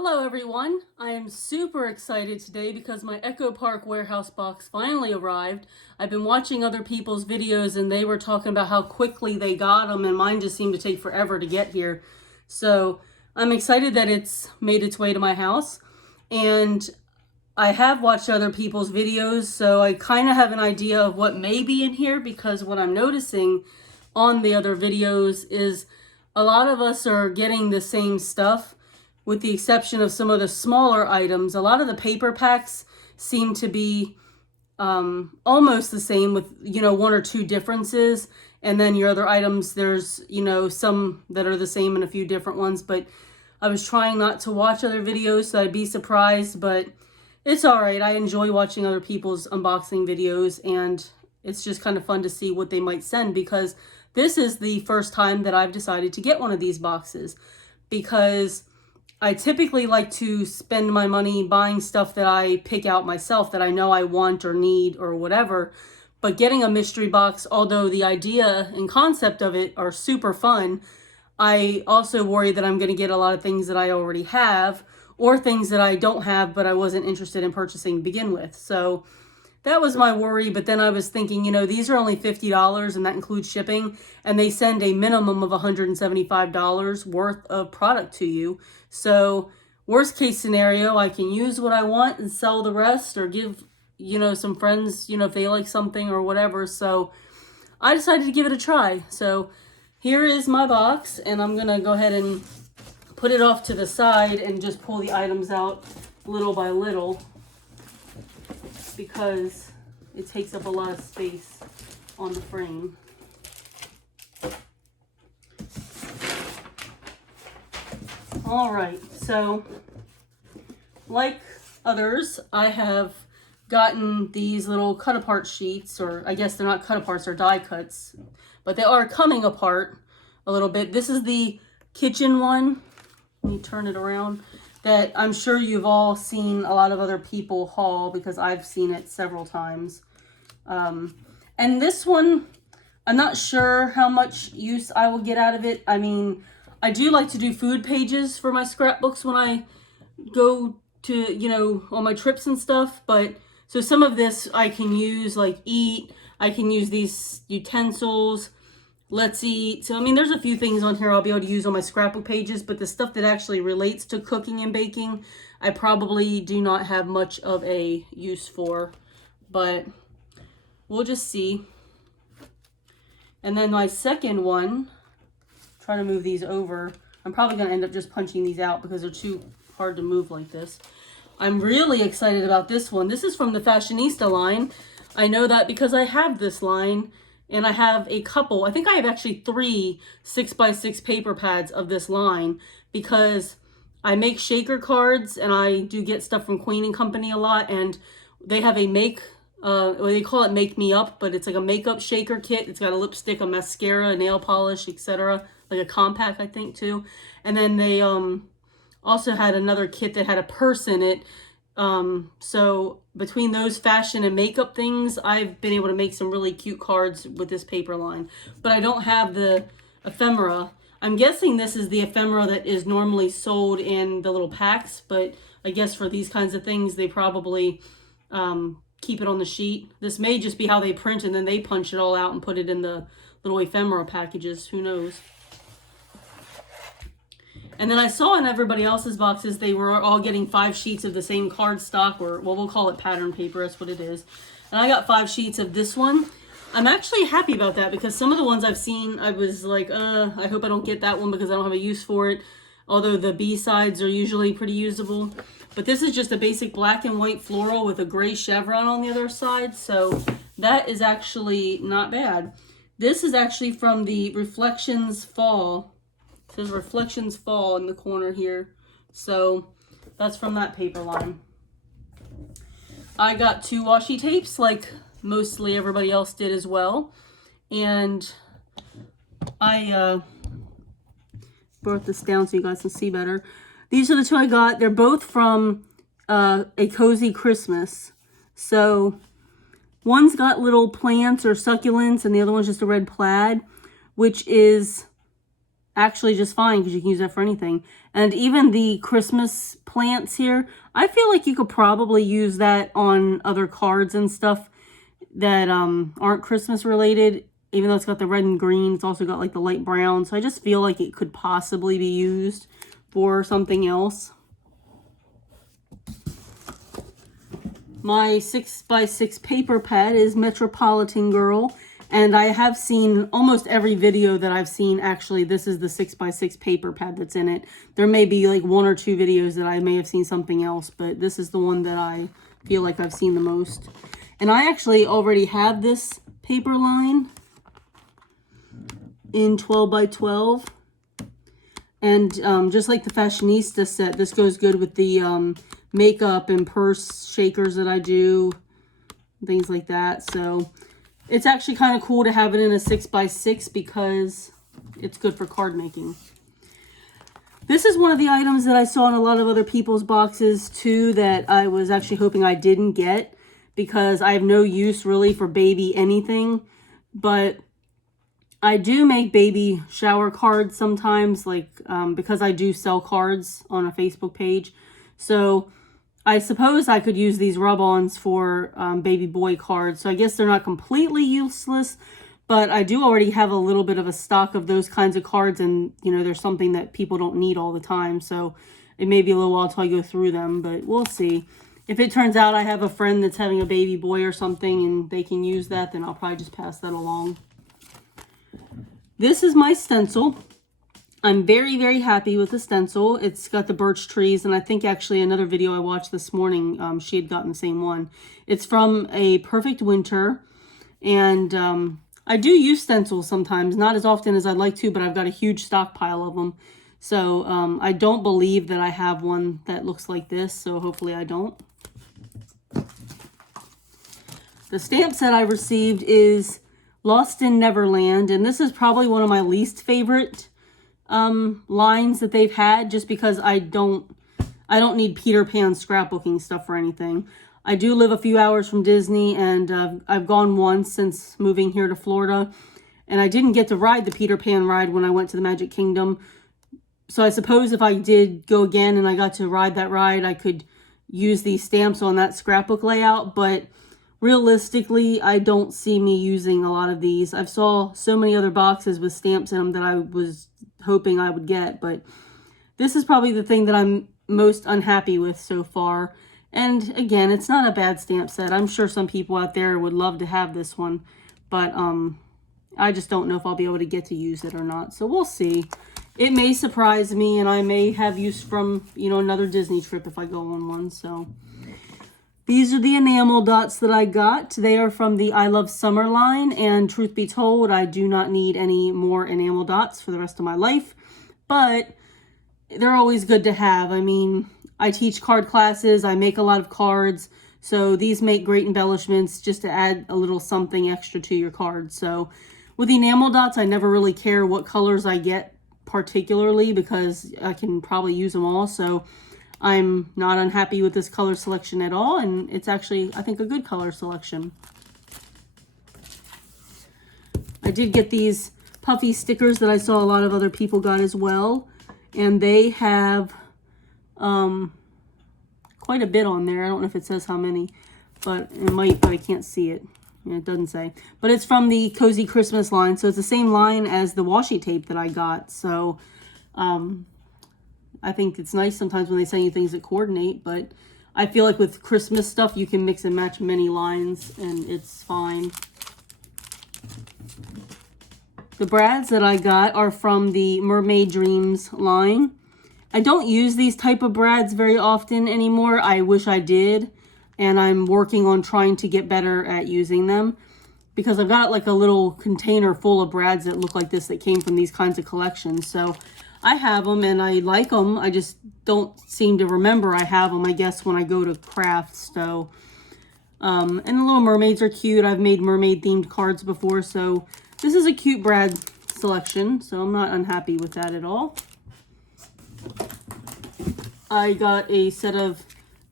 Hello everyone, I am super excited today because my Echo Park warehouse box finally arrived. I've been watching other people's videos and they were talking about how quickly they got them, and mine just seemed to take forever to get here. So I'm excited that it's made its way to my house, and I have watched other people's videos, so I kind of have an idea of what may be in here, because what I'm noticing on the other videos is a lot of us are getting the same stuff, with the exception of some of the smaller items. A lot of the paper packs seem to be almost the same, with, one or two differences. And then your other items, there's, some that are the same and a few different ones. But I was trying not to watch other videos, so I'd be surprised. But it's all right. I enjoy watching other people's unboxing videos, and it's just kind of fun to see what they might send, because this is the first time that I've decided to get one of these boxes, because I typically like to spend my money buying stuff that I pick out myself, that I know I want or need or whatever. But getting a mystery box, although the idea and concept of it are super fun, I also worry that I'm going to get a lot of things that I already have, or things that I don't have but I wasn't interested in purchasing to begin with. So that was my worry. But then I was thinking, these are only $50 and that includes shipping, and they send a minimum of $175 worth of product to you. So worst case scenario, I can use what I want and sell the rest, or give, some friends, if they like something or whatever. So I decided to give it a try. So here is my box, and I'm going to go ahead and put it off to the side and just pull the items out little by little, because it takes up a lot of space on the frame. All right, so like others, I have gotten these little cut apart sheets, or I guess they're not cut aparts, they're die cuts, but they are coming apart a little bit. This is the kitchen one. Let me turn it around. That I'm sure you've all seen a lot of other people haul, because I've seen it several times. And this one, I'm not sure how much use I will get out of it. I mean, I do like to do food pages for my scrapbooks when I go to, on my trips and stuff. But so some of this I can use, like eat. I can use these utensils. Let's eat. So, I mean, there's a few things on here I'll be able to use on my scrapbook pages, but the stuff that actually relates to cooking and baking, I probably do not have much of a use for, but we'll just see. And then my second one, try to move these over. I'm probably going to end up just punching these out because they're too hard to move like this. I'm really excited about this one. This is from the Fashionista line. I know that because I have this line. And I have a couple, I think I have actually 3 6x6 paper pads of this line, because I make shaker cards and I do get stuff from Queen and Company a lot. And they have a they call it Make Me Up, but it's like a makeup shaker kit. It's got a lipstick, a mascara, a nail polish, etc. Like a compact, I think, too. And then they also had another kit that had a purse in it. So between those fashion and makeup things, I've been able to make some really cute cards with this paper line. But I don't have the ephemera. I'm guessing this is the ephemera that is normally sold in the little packs, but I guess for these kinds of things, they probably keep it on the sheet. This may just be how they print, and then they punch it all out and put it in the little ephemera packages. Who knows? And then I saw in everybody else's boxes, they were all getting 5 sheets of the same cardstock, or, well, we'll call it pattern paper. That's what it is. And I got 5 sheets of this one. I'm actually happy about that, because some of the ones I've seen, I was like, I hope I don't get that one because I don't have a use for it. Although the B-sides are usually pretty usable. But this is just a basic black and white floral with a gray chevron on the other side. So that is actually not bad. This is actually from the Reflections Fall. It says Reflections Fall in the corner here. So that's from that paper line. I got 2 washi tapes, like mostly everybody else did as well. And I brought this down so you guys can see better. These are the 2 I got. They're both from A Cozy Christmas. So one's got little plants or succulents, and the other one's just a red plaid, which is actually just fine because you can use that for anything. And even the Christmas plants here, I feel like you could probably use that on other cards and stuff that aren't Christmas related. Even though it's got the red and green, it's also got like the light brown. So I just feel like it could possibly be used for something else. My 6x6 paper pad is Metropolitan Girl. And I have seen almost every video that I've seen, actually, this is the 6x6 paper pad that's in it. There may be like 1 or 2 videos that I may have seen something else, but this is the one that I feel like I've seen the most. And I actually already have this paper line in 12x12. And just like the Fashionista set, this goes good with the makeup and purse shakers that I do, things like that. So it's actually kind of cool to have it in a 6x6 because it's good for card making. This is one of the items that I saw in a lot of other people's boxes too that I was actually hoping I didn't get because I have no use really for baby anything. But I do make baby shower cards sometimes, like because I do sell cards on a Facebook page. So I suppose I could use these rub-ons for baby boy cards. So I guess they're not completely useless, but I do already have a little bit of a stock of those kinds of cards. And, you know, there's something that people don't need all the time. So it may be a little while till I go through them, but we'll see. If it turns out I have a friend that's having a baby boy or something and they can use that, then I'll probably just pass that along. This is my stencil. I'm very, very happy with the stencil. It's got the birch trees, and I think actually another video I watched this morning, she had gotten the same one. It's from A Perfect Winter, and I do use stencils sometimes, not as often as I'd like to, but I've got a huge stockpile of them. So I don't believe that I have one that looks like this, so hopefully I don't. The stamp set I received is Lost in Neverland, and this is probably one of my least favorite lines that they've had, just because I don't need Peter Pan scrapbooking stuff or anything. I do live a few hours from Disney, and I've gone once since moving here to Florida, and I didn't get to ride the Peter Pan ride when I went to the Magic Kingdom. So I suppose if I did go again and I got to ride that ride, I could use these stamps on that scrapbook layout, but realistically, I don't see me using a lot of these. I've saw so many other boxes with stamps in them that I was hoping I would get, but this is probably the thing that I'm most unhappy with so far. And again, it's not a bad stamp set. I'm sure some people out there would love to have this one, but I just don't know if I'll be able to get to use it or not. So we'll see. It may surprise me, and I may have use from, you know, another Disney trip if I go on one. So these are the enamel dots that I got. They are from the I Love Summer line, and truth be told, I do not need any more enamel dots for the rest of my life, but they're always good to have. I mean, I teach card classes, I make a lot of cards, so these make great embellishments just to add a little something extra to your card. So with enamel dots, I never really care what colors I get particularly because I can probably use them all. So I'm not unhappy with this color selection at all, and it's actually, I think, a good color selection. I did get these puffy stickers that I saw a lot of other people got as well, and they have quite a bit on there. I don't know if it says how many, but it might, but I can't see it. It doesn't say. But it's from the Cozy Christmas line, so it's the same line as the washi tape that I got. So I think it's nice sometimes when they send you things that coordinate, but I feel like with Christmas stuff, you can mix and match many lines, and it's fine. The brads that I got are from the Mermaid Dreams line. I don't use these type of brads very often anymore. I wish I did, and I'm working on trying to get better at using them because I've got like a little container full of brads that look like this that came from these kinds of collections. So I have them and I like them. I just don't seem to remember I have them, I guess, when I go to crafts. So, and the little mermaids are cute. I've made mermaid themed cards before, so this is a cute brad selection. So I'm not unhappy with that at all. I got a set of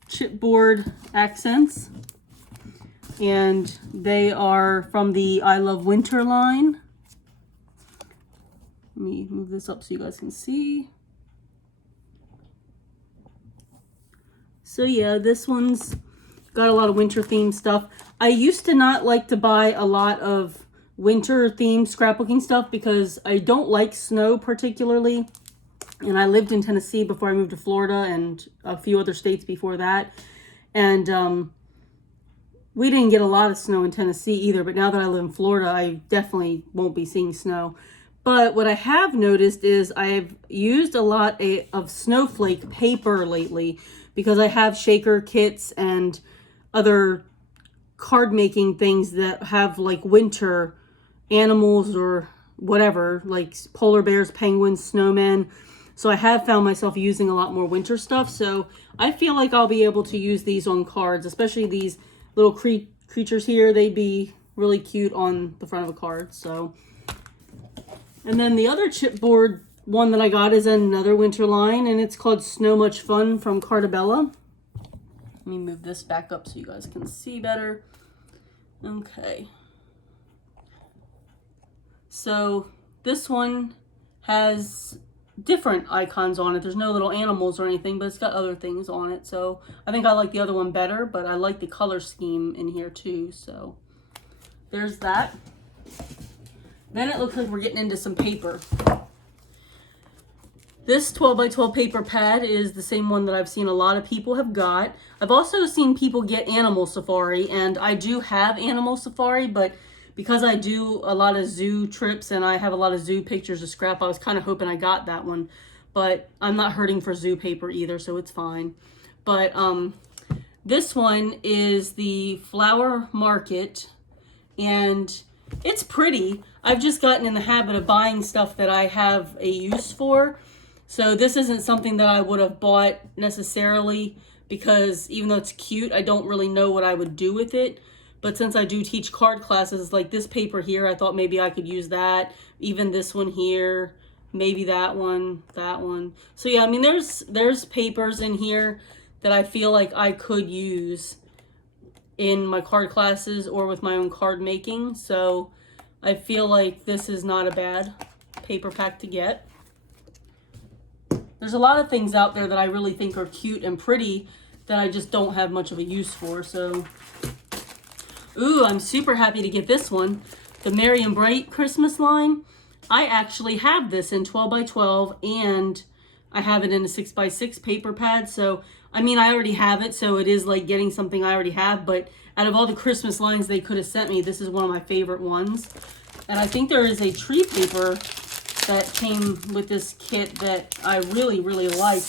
chipboard accents, and they are from the I Love Winter line. Let me move this up so you guys can see. So yeah, this one's got a lot of winter themed stuff. I used to not like to buy a lot of winter themed scrapbooking stuff because I don't like snow particularly. And I lived in Tennessee before I moved to Florida and a few other states before that. And we didn't get a lot of snow in Tennessee either, but now that I live in Florida, I definitely won't be seeing snow. But what I have noticed is I've used a lot of snowflake paper lately because I have shaker kits and other card making things that have like winter animals or whatever, like polar bears, penguins, snowmen. So I have found myself using a lot more winter stuff. So I feel like I'll be able to use these on cards, especially these little creatures here. They'd be really cute on the front of a card. So, and then the other chipboard one that I got is another winter line, and it's called Snow Much Fun from Cartabella. Let me move this back up so you guys can see better. Okay. So this one has different icons on it. There's no little animals or anything, but it's got other things on it. So I think I like the other one better, but I like the color scheme in here too. So there's that. Then it looks like we're getting into some paper. This 12 by 12 paper pad is the same one that I've seen a lot of people have got. I've also seen people get Animal Safari, and I do have Animal Safari, but because I do a lot of zoo trips and I have a lot of zoo pictures to scrap, I was kind of hoping I got that one. But I'm not hurting for zoo paper either, so it's fine. But this one is the Flower Market, and it's pretty. I've just gotten in the habit of buying stuff that I have a use for. So this isn't something that I would have bought necessarily because even though it's cute, I don't really know what I would do with it. But since I do teach card classes, like this paper here, I thought maybe I could use that. Even this one here, maybe that one, that one. So yeah, I mean, there's papers in here that I feel like I could use in my card classes or with my own card making. So I feel like this is not a bad paper pack to get. There's a lot of things out there that I really think are cute and pretty that I just don't have much of a use for. So, ooh, I'm super happy to get this one. The Merry and Bright Christmas line. I actually have this in 12 by 12 and I have it in a 6 by 6 paper pad. So, I mean, I already have it. So it is like getting something I already have. But out of all the Christmas lines they could have sent me, this is one of my favorite ones. And I think there is a tree paper that came with this kit that I really, really like.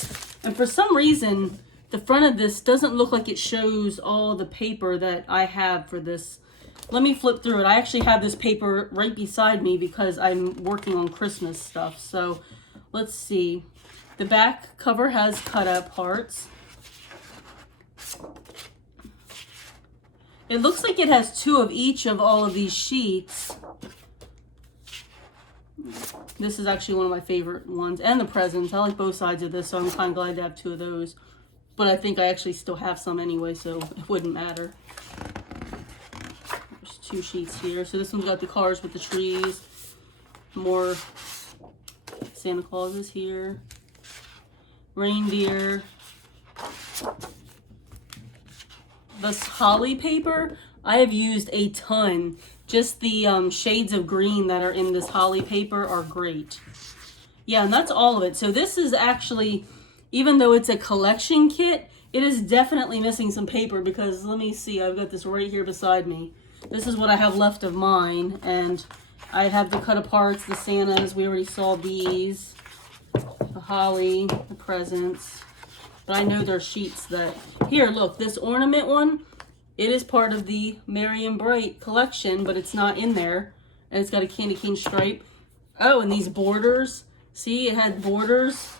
And for some reason, the front of this doesn't look like it shows all the paper that I have for this. Let me flip through it. I actually have this paper right beside me because I'm working on Christmas stuff. So let's see. The back cover has cut out parts. It looks like it has 2 of each of all of these sheets. This is actually one of my favorite ones. And the presents. I like both sides of this, so I'm kind of glad to have 2 of those. But I think I actually still have some anyway, so it wouldn't matter. There's 2 sheets here. So this one's got the cars with the trees. More Santa Clauses here. Reindeer. This holly paper, I have used a ton. Just the shades of green that are in this holly paper are great. Yeah, and that's all of it. So this is actually, even though it's a collection kit, it is definitely missing some paper because, let me see, I've got this right here beside me. This is what I have left of mine, and I have the cut aparts, the Santas, we already saw these, the holly, the presents, but I know there's sheets that, here, look, this ornament one, it is part of the Merry and Bright collection, but it's not in there. And it's got a candy cane stripe. Oh, and these borders. See, it had borders.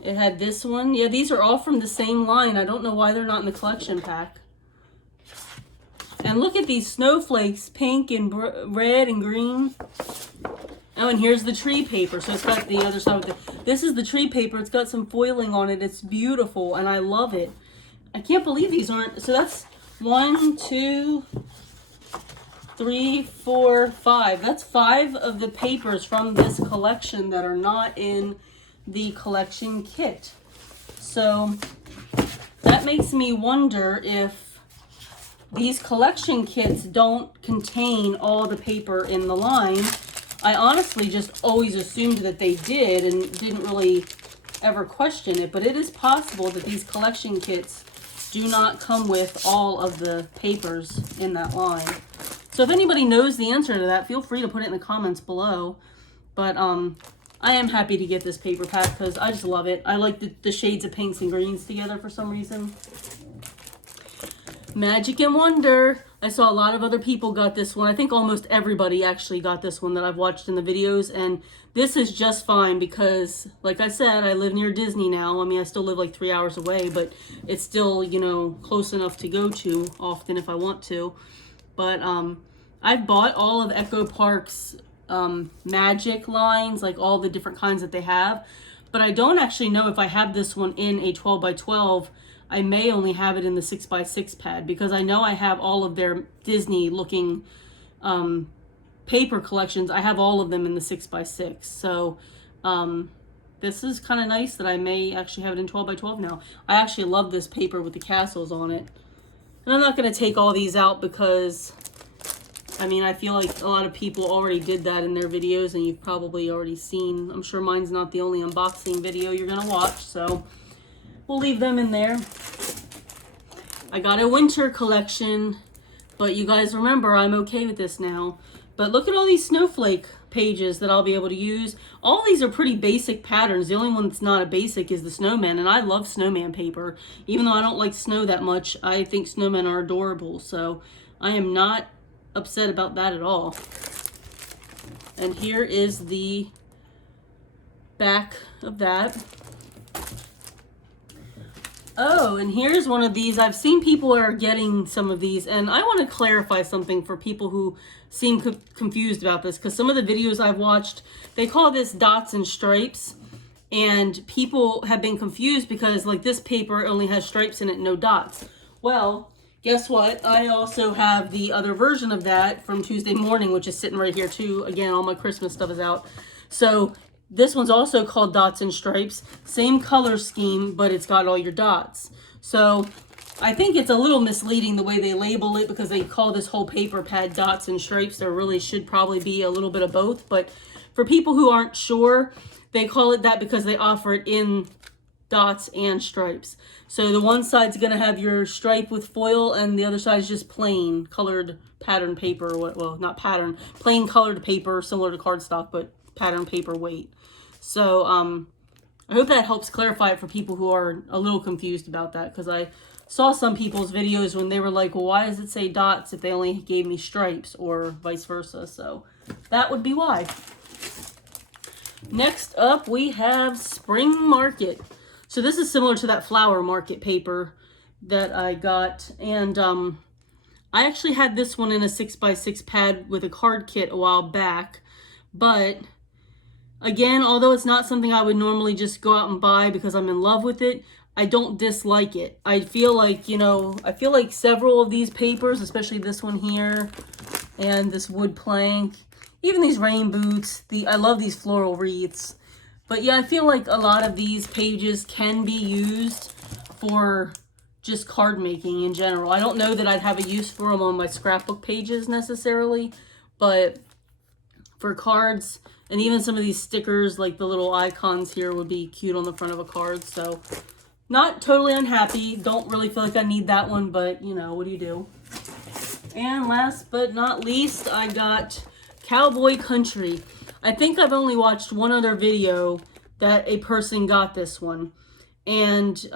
It had this one. Yeah, these are all from the same line. I don't know why they're not in the collection pack. And look at these snowflakes, pink and red and green. Oh, and here's the tree paper. So it's got the other side of it. This is the tree paper. It's got some foiling on it. It's beautiful, and I love it. I can't believe these aren't, so that's 1, 2, 3, 4, 5. That's 5 of the papers from this collection that are not in the collection kit. So that makes me wonder if these collection kits don't contain all the paper in the line. I honestly just always assumed that they did and didn't really ever question it, but it is possible that these collection kits do not come with all of the papers in that line. So if anybody knows the answer to that, feel free to put it in the comments below. But I am happy to get this paper pack because I just love it. I like the shades of pinks and greens together for some reason. Magic and Wonder. I saw a lot of other people got this one. I think almost everybody actually got this one that I've watched in the videos. And this is just fine because, like I said, I live near Disney now. I mean, I still live like 3 hours away, but it's still, you know, close enough to go to often if I want to. But I've bought all of Echo Park's magic lines, like all the different kinds that they have. But I don't actually know if I have this one in a 12 by 12. I may only have it in the 6x6 pad because I know I have all of their Disney looking paper collections. I have all of them in the 6x6. So this is kind of nice that I may actually have it in 12 by 12 now. I actually love this paper with the castles on it. And I'm not going to take all these out because, I mean, I feel like a lot of people already did that in their videos and you've probably already seen. I'm sure mine's not the only unboxing video you're going to watch, so we'll leave them in there. I got a winter collection, but you guys remember I'm okay with this now. But look at all these snowflake pages that I'll be able to use. All these are pretty basic patterns. The only one that's not a basic is the snowman, and I love snowman paper. Even though I don't like snow that much, I think snowmen are adorable, so I am not upset about that at all. And here is the back of that. Oh, and here's one of these. I've seen people are getting some of these, and I want to clarify something for people who seem confused about this, because some of the videos I've watched, they call this dots and stripes, and people have been confused because, like, this paper only has stripes in it, no dots. Well, guess what? I also have the other version of that from Tuesday morning, which is sitting right here too. Again, all my Christmas stuff is out. So this one's also called Dots and Stripes. Same color scheme, but it's got all your dots. So I think it's a little misleading the way they label it because they call this whole paper pad Dots and Stripes. There really should probably be a little bit of both. But for people who aren't sure, they call it that because they offer it in dots and stripes. So the one side's going to have your stripe with foil and the other side is just plain colored pattern paper. Well, not pattern, plain colored paper, similar to cardstock, but pattern paper weight. So I hope that helps clarify it for people who are a little confused about that, because I saw some people's videos when they were like, well, why does it say dots if they only gave me stripes, or vice versa? So that would be why. Next up, we have Spring Market. So this is similar to that Flower Market paper that I got. And I actually had this one in a 6x6 pad with a card kit a while back. But again, although it's not something I would normally just go out and buy because I'm in love with it, I don't dislike it. I feel like, you know, I feel like several of these papers, especially this one here and this wood plank, even these rain boots, I love these floral wreaths. But yeah, I feel like a lot of these pages can be used for just card making in general. I don't know that I'd have a use for them on my scrapbook pages necessarily, but for cards, and even some of these stickers, like the little icons here, would be cute on the front of a card. So not totally unhappy. Don't really feel like I need that one, but you know, what do you do? And last but not least, I got Cowboy Country. I think I've only watched one other video that a person got this one. And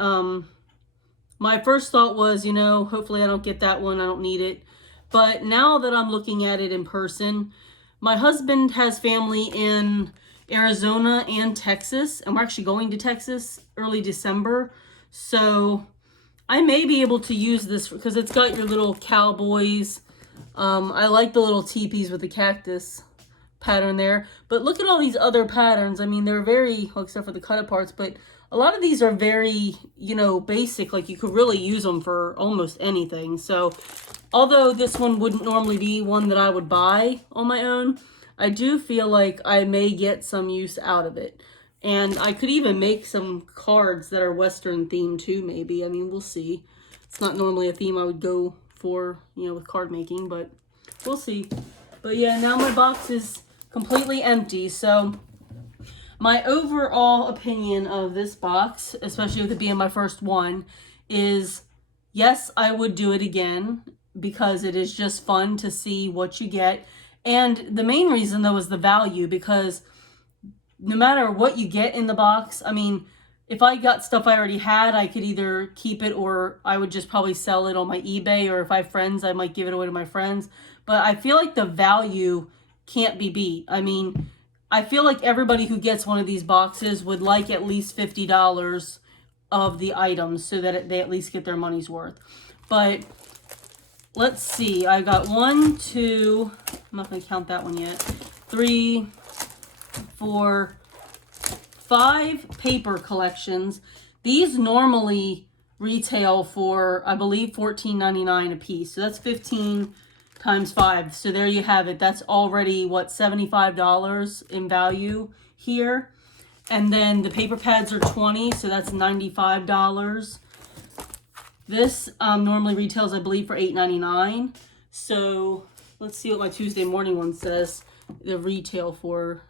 my first thought was, you know, hopefully I don't get that one. I don't need it. But now that I'm looking at it in person, my husband has family in Arizona and Texas, and we're actually going to Texas early December. So I may be able to use this because it's got your little cowboys. I like the little teepees with the cactus pattern there. But look at all these other patterns. I mean, they're very, well, except for the cut aparts, but a lot of these are very, you know, basic. Like you could really use them for almost anything. So although this one wouldn't normally be one that I would buy on my own, I do feel like I may get some use out of it. And I could even make some cards that are Western themed too, maybe. I mean, we'll see. It's not normally a theme I would go for, you know, with card making, but we'll see. But yeah, now my box is completely empty. So my overall opinion of this box, especially with it being my first one, is yes, I would do it again because it is just fun to see what you get. And the main reason though is the value, because no matter what you get in the box, I mean, if I got stuff I already had, I could either keep it or I would just probably sell it on my eBay, or if I have friends, I might give it away to my friends. But I feel like the value can't be beat. I mean, I feel like everybody who gets one of these boxes would like at least $50 of the items so that they at least get their money's worth. But let's see, I got 1, 2, I'm not going to count that one yet, 3, 4, 5 paper collections. These normally retail for, I believe, $14.99 a piece. So that's 15 times 5. So there you have it. That's already, what, $75 in value here. And then the paper pads are 20, so that's $95. This normally retails, I believe, for $8.99. So let's see what my Tuesday morning one says. The retail for,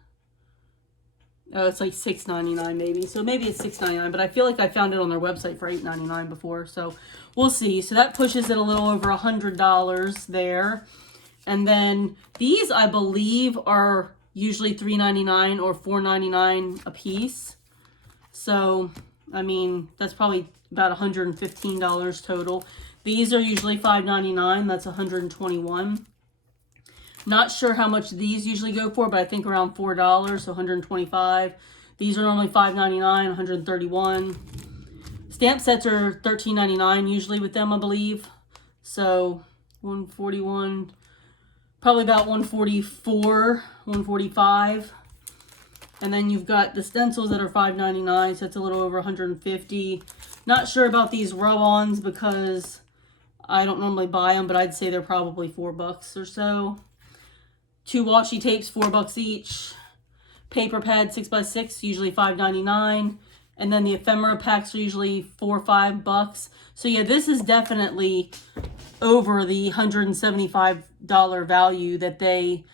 oh, it's like $6.99 maybe. So maybe it's $6.99, but I feel like I found it on their website for $8.99 before. So we'll see. So that pushes it a little over $100 there. And then these, I believe, are usually $3.99 or $4.99 a piece. So, I mean, that's probably about $115 total. These are usually $5.99. That's $121. Not sure how much these usually go for, but I think around $4, so $125. These are normally $5.99, $131. Stamp sets are $13.99 usually with them, I believe. So $141, probably about $144, $145. And then you've got the stencils that are $5.99, so it's a little over $150. Not sure about these rub-ons because I don't normally buy them, but I'd say they're probably $4 or so. 2 washi tapes, $4 each. Paper pad 6x6, usually $5.99. And then the ephemera packs are usually $4 or $5. So yeah, this is definitely over the $175 value that they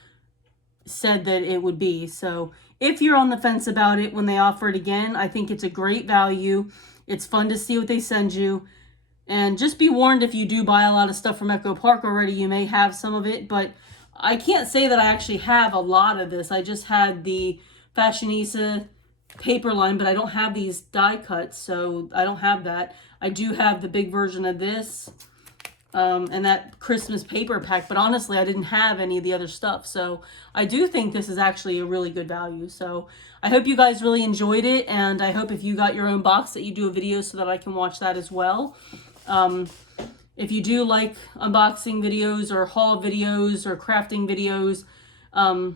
said that it would be. So if you're on the fence about it when they offer it again, I think it's a great value. It's fun to see what they send you. And just be warned, if you do buy a lot of stuff from Echo Park already, you may have some of it. But I can't say that I actually have a lot of this. I just had the Fashionista paper line, but I don't have these die cuts, so I don't have that. I do have the big version of this and that Christmas paper pack, but honestly, I didn't have any of the other stuff. So I do think this is actually a really good value. So I hope you guys really enjoyed it, and I hope if you got your own box that you do a video so that I can watch that as well. If you do like unboxing videos or haul videos or crafting videos,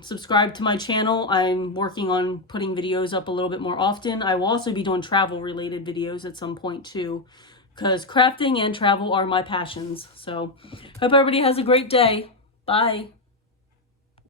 subscribe to my channel. I'm working on putting videos up a little bit more often. I will also be doing travel related videos at some point too, because crafting and travel are my passions. So hope everybody has a great day. Bye.